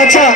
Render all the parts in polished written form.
चाचा।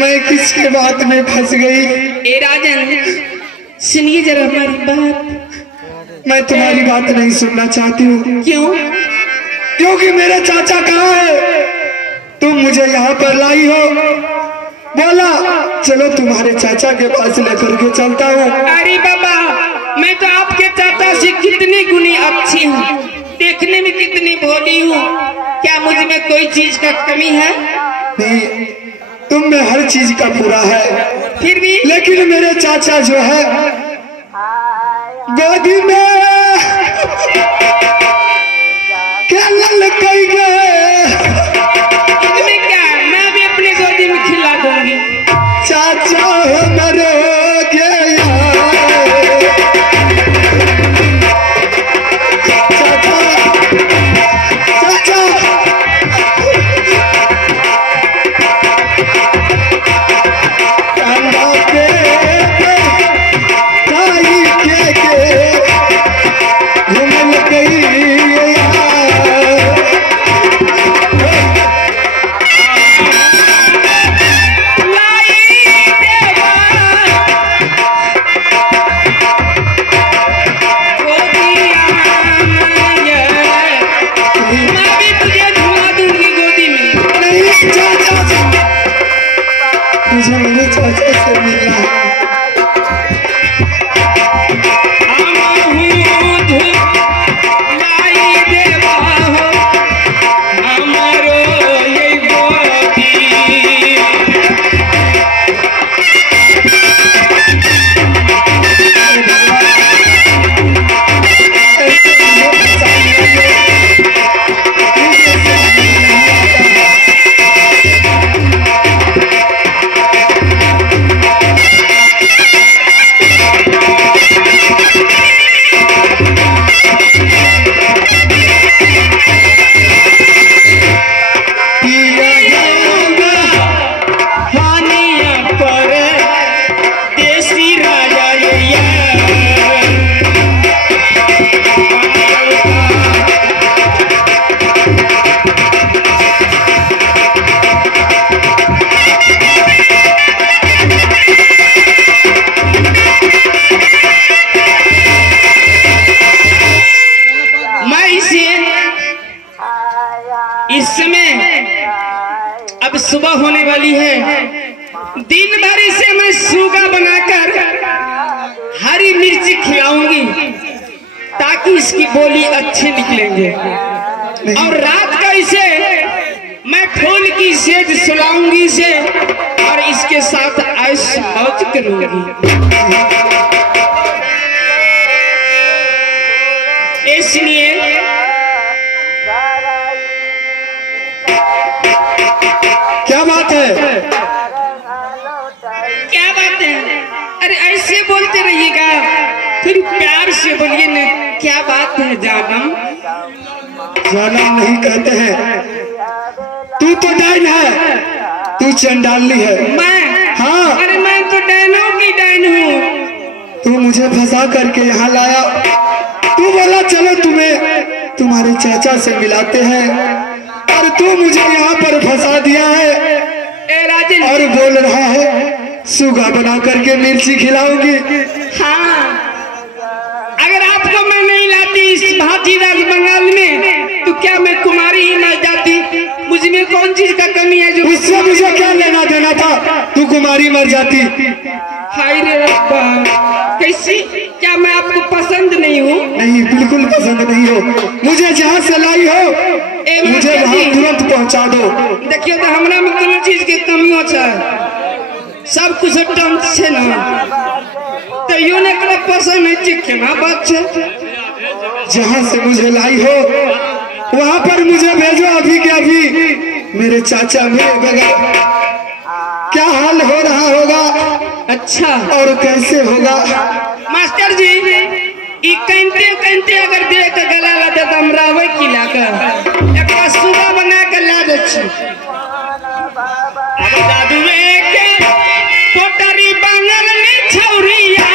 मैं किसके बात में फंस गई? ए राजन सुनिए जरा हमारी बात। मैं तुम्हारी बात नहीं सुनना चाहती हूँ। क्यों? क्योंकि मेरे चाचा कहाँ है? तुम मुझे यहाँ पर लाई हो, बोला चलो तुम्हारे चाचा के पास लेकर के चलता हूँ। अरे बाबा, मैं तो आपके चाचा से कितनी गुनी अच्छी हूँ, देखने में कितनी भोली हूँ। क्या मुझ में कोई चीज का कमी है? नहीं, तुम में हर चीज का पूरा है। फिर भी लेकिन मेरे चाचा जो है गोदी में क्या ललकाई गए। इसमें क्या, मैं भी अपनी गोदी में खिला दूंगी। चाचा हमारे सुबह होने वाली है। दिन भर इसे मैं सूगा बनाकर हरी मिर्ची खिलाऊंगी ताकि इसकी बोली अच्छी निकलेंगे, और रात का इसे मैं फूल की सेज सुलाऊंगी इसे, और इसके साथ ऐश मौज करूंगी। इसलिए क्या बात है? क्या बात है? अरे ऐसे बोलते रहिएगा, फिर प्यार से बोलिए न, क्या बात है जानम? जानम नहीं कहते हैं, तू तो डाइन है, तू चंडाली है। मैं? हाँ। अरे मैं तो डाइनों की डाइन हूँ। तू मुझे फंसा करके यहाँ लाया, तू बोला चलो तुम्हें तुम्हारे चाचा से मिलाते हैं, और तू मुझे यहाँ पर फंसा दिया है। ए राजन, और बोल रहा है सुगा बना करके मिर्ची खिलाऊंगी। हाँ, अगर आपको मैं नहीं लाती इस भांति राज बंगाल में तो क्या मैं कुमारी ही मर जाती? मुझ में कौन चीज का कमी है जो उससे मुझे क्या लेना देना था? तू कुमारी मर जाती। हाय रे रब्बा, कैसी? क्या मैं आपको पसंद नहीं हूँ? नहीं, बिल्कुल पसंद नहीं हो। मुझे जहाँ से लाई हो मुझे वहाँ तुरंत पहुँचा दो। देखियो तो हमरा में कोनो चीज के कमी हो छै, सब कुछ टंच छै ना, तो यूं ने करा पसंद नहीं छै, केना बात छै? जहाँ से मुझे लाई हो वहाँ पर मुझे भेजो अभी के अभी। मेरे चाचा मेरे बगैर क्या हाल हो रहा होगा? अच्छा और कैसे होगा? मास्टर जी, ई कनते कनते अगर दे के गला लदे त हमरा होय की लाकर एकरा सुगा बना के ला दे छी। अब दादुए के पोटरी बांगल ने छौरिया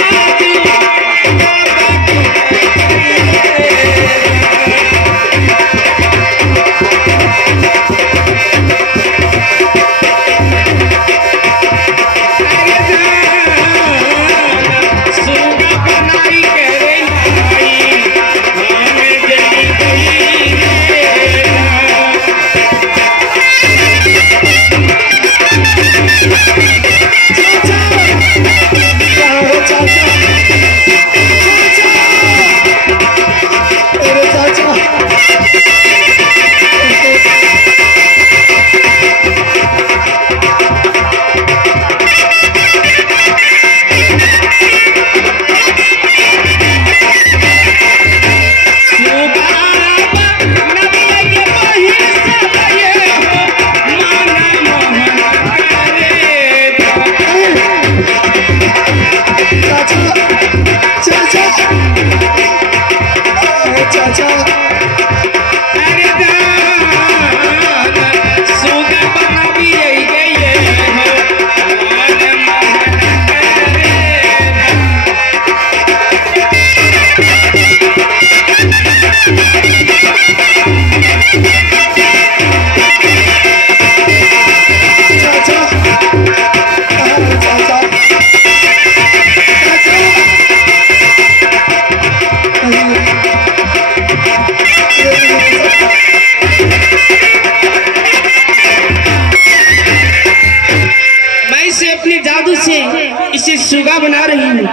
इसे सुगा बना रही हूँ।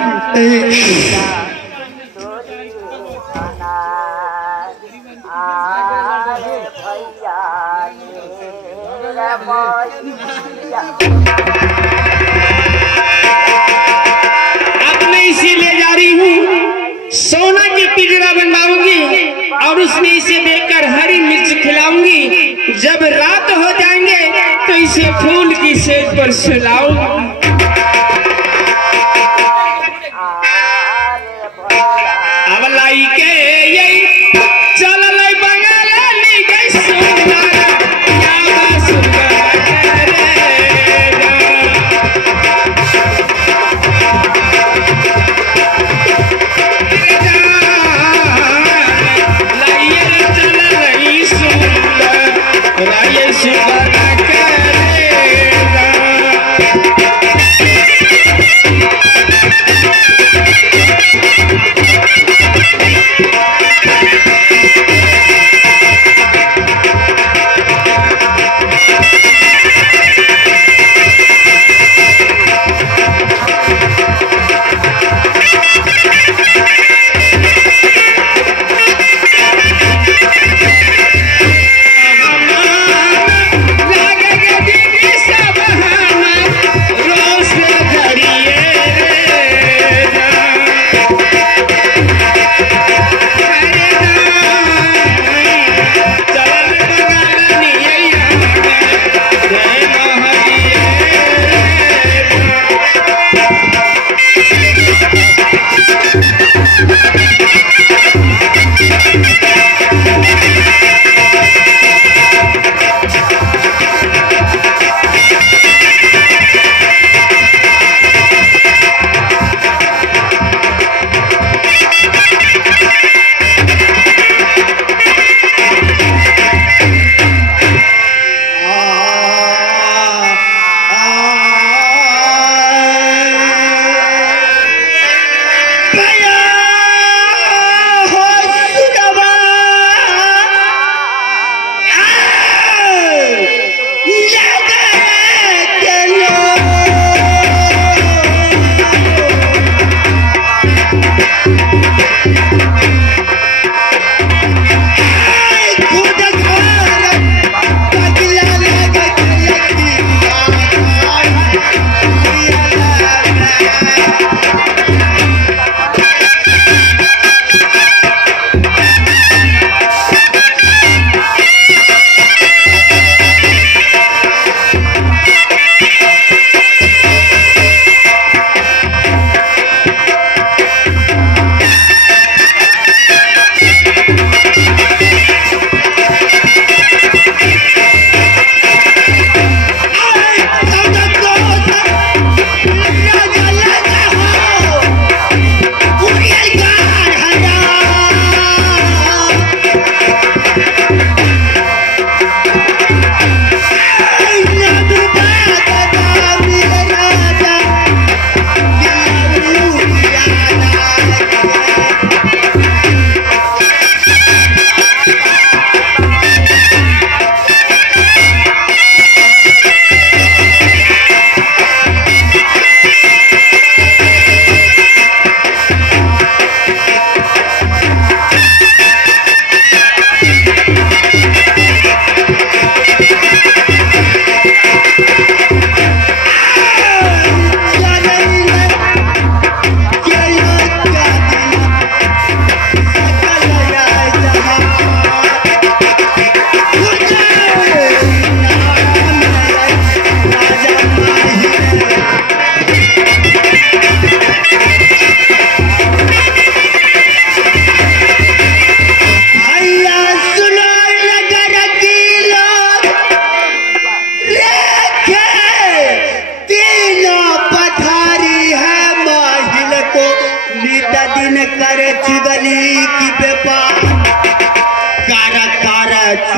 अब मैं इसे ले जा रही हूँ, सोना की पिंजरा बनवाऊंगी और उसमें इसे देकर हरी मिर्च खिलाऊंगी। जब रात हो जाएंगे तो इसे फूल की सेज पर सुलाऊंगी। अब लाई के यही चल लाई बंगाल ली गई सुना क्या सुना सुना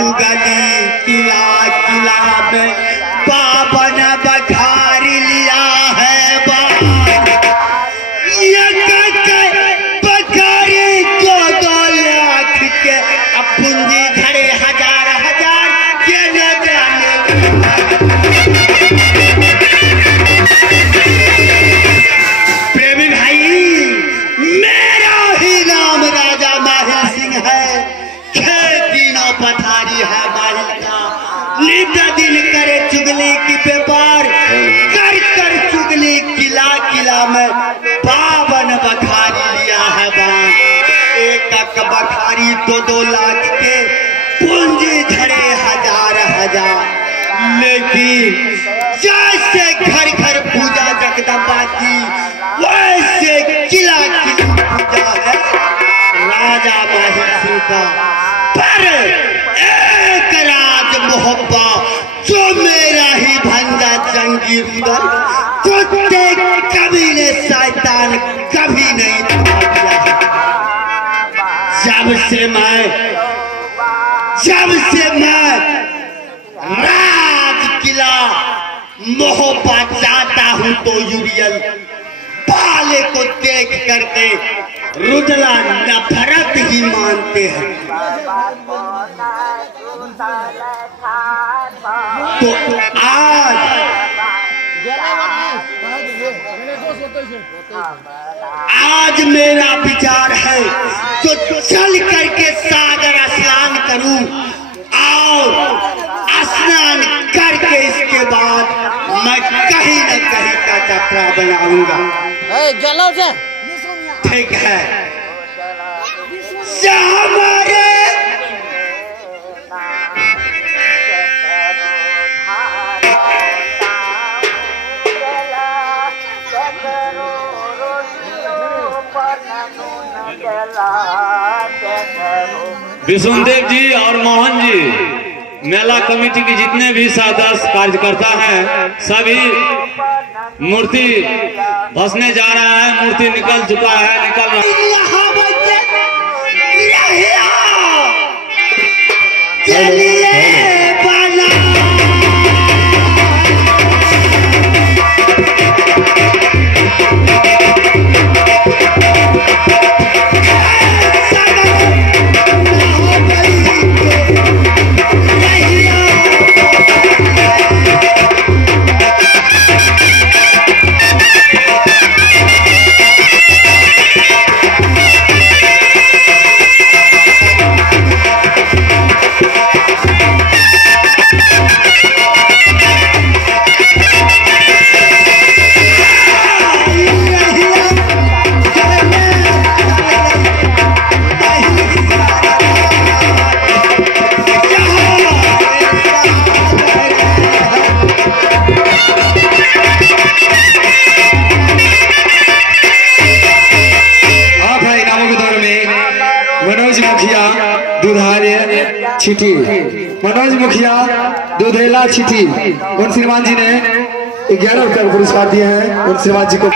जुगली किला किला में बाबा ने बखार लिया है बखारी 2 लाख के अब पूंजी धरे हजार हजार के न जाने। प्रेमी भाई मेरा ही नाम राजा माहिल सिंह है, खेती न पथारी है माहिल का, नित दिन करे चुगली की व्यापार, कर कर चुगली किला किला में बावन बखारी लिया है बान। एक बखारी 2 लाख के पूंजी धरे हजार हजार, लेकिन जैसे घर घर पूजा जगदम्बा की वैसे किला किला पूजा है राजा माहिल सिंह का। पर एक राज मोहब्बा जो मेरा ही भंजा जंगी रुदल कुत्ते कभी ने शैतान कभी नहीं दिया है। जब से मैं राज किला मोहब्बा चाहता हूँ तो यूरियल पाले को देख करके रुदला नफरत ही मानते हैं। तो आज मेरा विचार है तो चल करके सागर स्नान करूं और स्नान करके इसके बाद मैं कहीं न कहीं का यात्रा बनाऊंगा। ठीक है हमारे विष्णुदेव जी और मोहन जी मेला कमेटी के जितने भी सदस्य कार्यकर्ता हैं सभी मूर्ति भसने जा रहा है, मूर्ति निकल चुका है, निकल रहा है। छिटी मनोज मुखिया दुधेला छिटी उन श्रीमान जी ने 11 रुपया पुरस्कार दिए हैं। उन श्रीमान जी को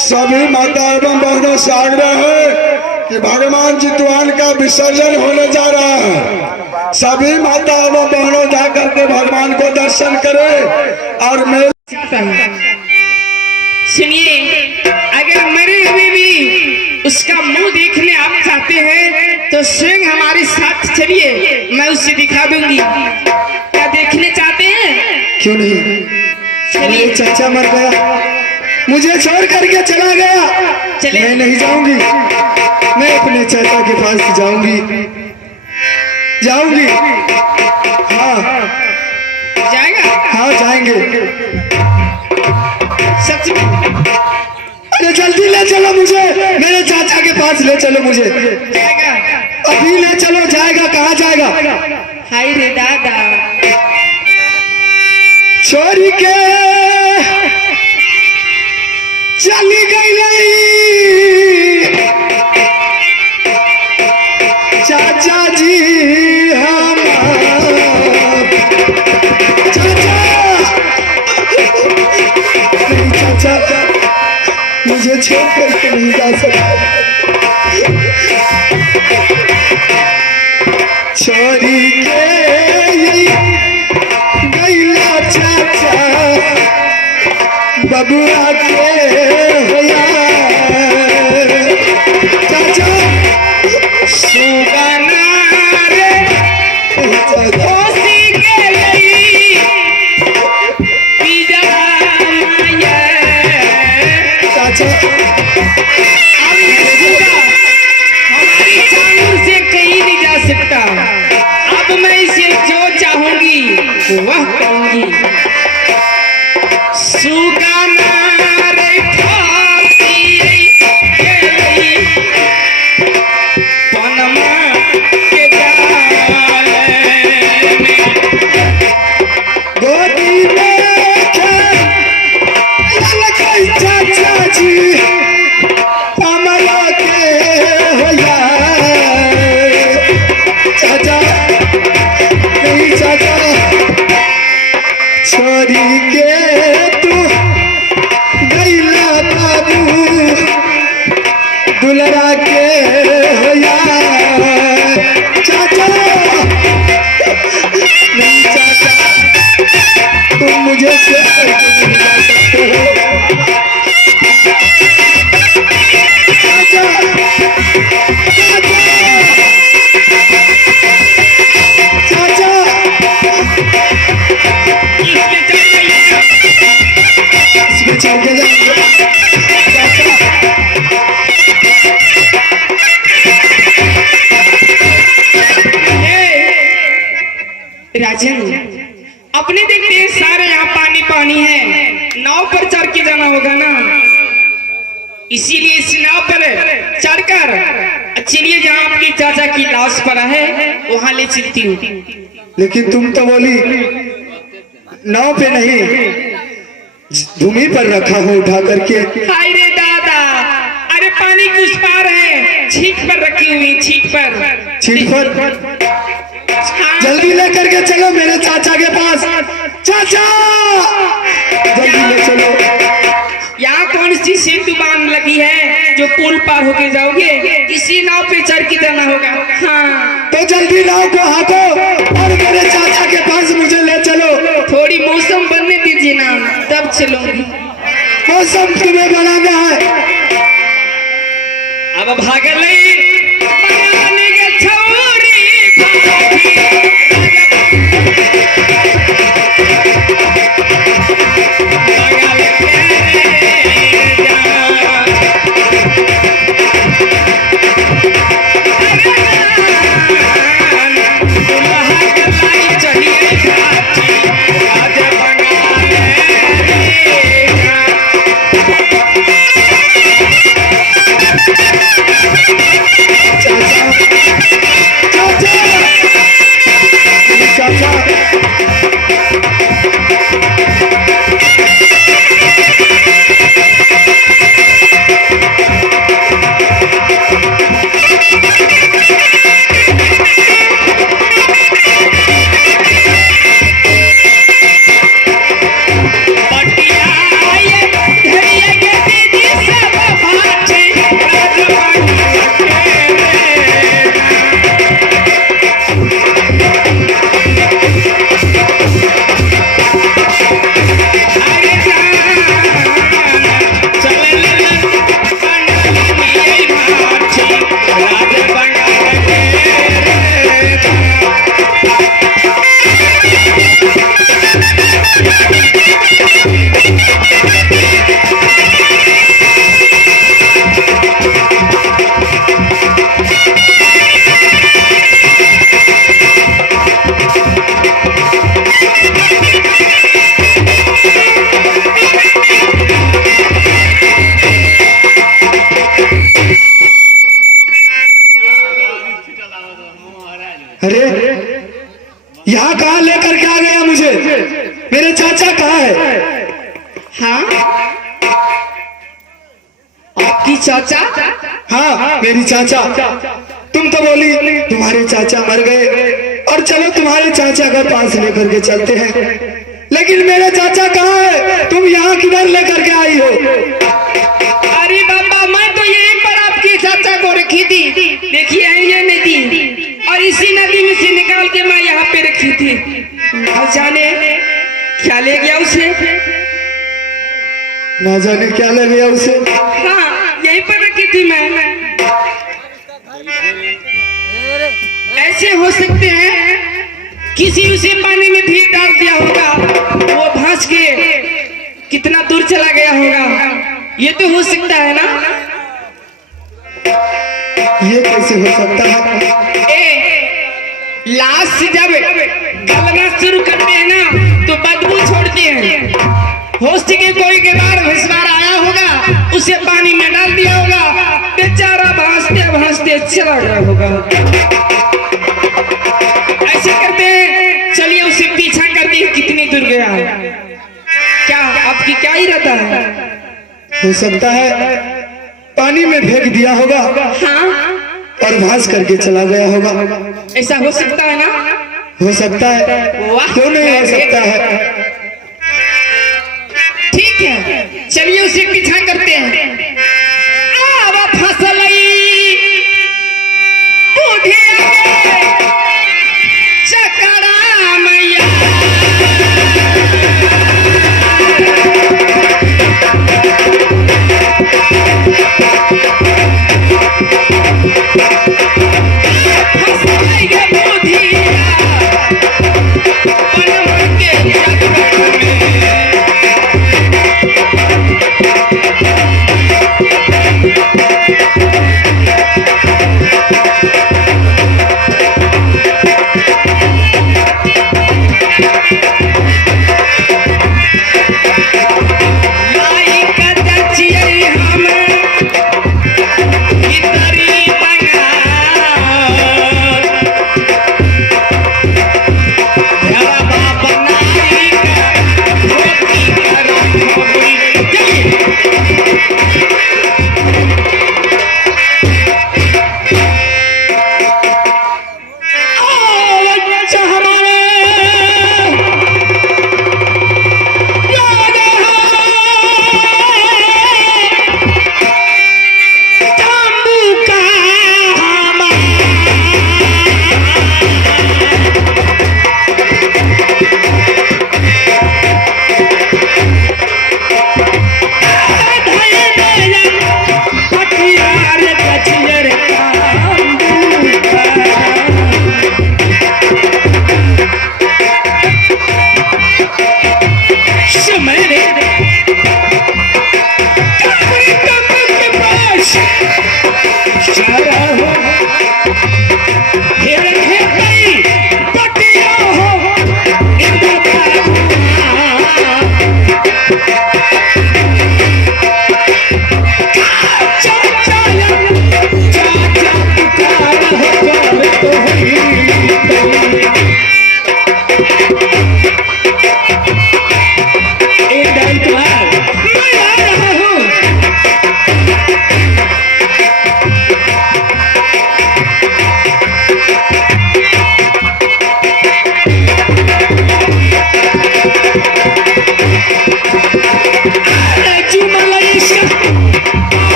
सभी माता एवं बहनों से आग्रह है कि भगवान चितवन का विसर्जन होने जा रहा है। सभी माता एवं बहनों जाकर के भगवान को दर्शन करें और मेरे सुनिए, अगर मरे हुए भी उसका मुंह देखने आप चाहते हैं तो स्वयं हमारे साथ चलिए, मैं उसे दिखा दूंगी। क्या देखने चाहते हैं? क्यों नहीं, मेरे चाचा मर गया, मुझे छोड़ करके चला गया, चले। मैं नहीं जाऊंगी, मैं अपने चाचा के पास जाऊंगी, जाऊंगी। हाँ जाएगा? हाँ जाएंगे। सच में अरे जल्दी ले चलो मुझे, मेरे चाचा के पास ले चलो मुझे, जाएगा? अभी ले चलो। जाएगा? कहाँ जाएगा? हाय रे दादा, छोरी के चली गई चाचा जी चाचा, मुझे छोड़ करके नहीं जा सकता। छोरी के गैला चाचा बबुआ के होया चाचा सुगना रे होसी के लई पीजा माया। चाचा अब ये सुगा हमारी चांदों से कहीं नहीं जा सकता। अब मैं इसे जो चाहूंगी वह करूंगी। सुगना रे होसी के लई पनमा के जाल में गोदी में ललकाई चाचा जी कमला के होया चाचा, नहीं चाचा, छोरी के तू गैला बाबू दुलरा के होया चाचा, नहीं चाचा, तुम मुझे छोड़ करके नहीं जा सकते हो चाचा, चाचा, इसमें चल गई। इसमें चल के जाएंगे चाचा। राजन, अपने देखते हैं सारे यहाँ पानी पानी है, नाव पर चढ़ के जाना होगा ना, इसीलिए इस नाव पर चढ़कर चलिए जहाँ आपके चाचा की लाश पड़ा है वहाँ ले चलती हूँ। लेकिन तुम तो बोली नाव पे नहीं, भूमि पर रखा हो उठा करके। हाय रे दादा, अरे पानी कुछ पार है, छींक पर रखी हुई, छींक पर। छींक पर? हाँ। जल्दी लेकर के चलो मेरे चाचा के पास, चाचा जल्दी ले चलो। यहाँ कौन सी सेतु बांध लगी है जो पुल पार होके जाओगे? इसी नाव पे चढ़ के जाना होगा। हाँ तो जल्दी नाव को हाँको और मेरे चाचा के पास मुझे ले चलो। थोड़ी मौसम बनने दीजिए ना, तब चलूंगी। मौसम तुम्हें बनाना है। अब भागल बनाने के छौरी भागी। भागल के जा। यहाँ कहाँ लेकर के आ गया मुझे? मेरे चाचा कहाँ है? हाँ, आपकी चाचा? हाँ, मेरी चाचा। तुम तो बोली तुम्हारे चाचा मर गए और चलो तुम्हारे चाचा का पास लेकर के चलते हैं, लेकिन मेरे चाचा कहाँ है? तुम यहाँ किधर लेकर के आई हो? अरे बाबा, मैं तो यहीं पर आपके चाचा को रखी थी, देखिए है ये नदी, और इसी नदी में से निकाल के मैं यहाँ पे रखी थी। न जाने क्या ले गया उसे। ना जाने क्या ले गया उसे। हाँ, यहीं पर रखी थी मैं। ऐसे हो सकते हैं किसी उसे पानी में भी डाल दिया होगा, वो भांस के कितना दूर चला गया होगा, ये तो हो सकता है ना। ये कैसे हो सकता है? लाश जब गलना शुरू करते हैं ना तो बदबू छोड़ते हैं। हो सके कोई गवार घुसवार आया होगा, उसे पानी में डाल दिया होगा, बेचारा भांसते भांसते चला गया होगा। ऐसे करते हैं, चलिए उसे पीछा करते हैं कितनी दूर गया है। क्या आपकी क्या इरादा है? हो सकता है पानी में फेंक दिया होगा हाँ, और भांस करके चला गया होगा। ऐसा हो सकता है ना। हो सकता है, वाह, क्यों नहीं हो सकता है? ठीक है, चलिए उसे पीछा करते हैं। आवा फसलई बूढ़ी चकरा मैया, फसलई गे बूढ़िया बनमन के जगत में। लाई कदचियई हम इतरी बगा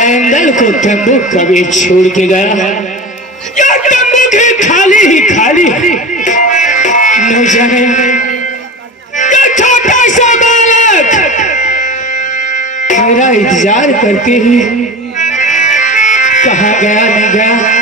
एंगल को तंबू कभी छोड़ के गया है या तंबू की खाली ही खाली नहीं जाने ये छोटा सा बालक मेरा इंतजार करते ही कहाँ गया नहीं गया।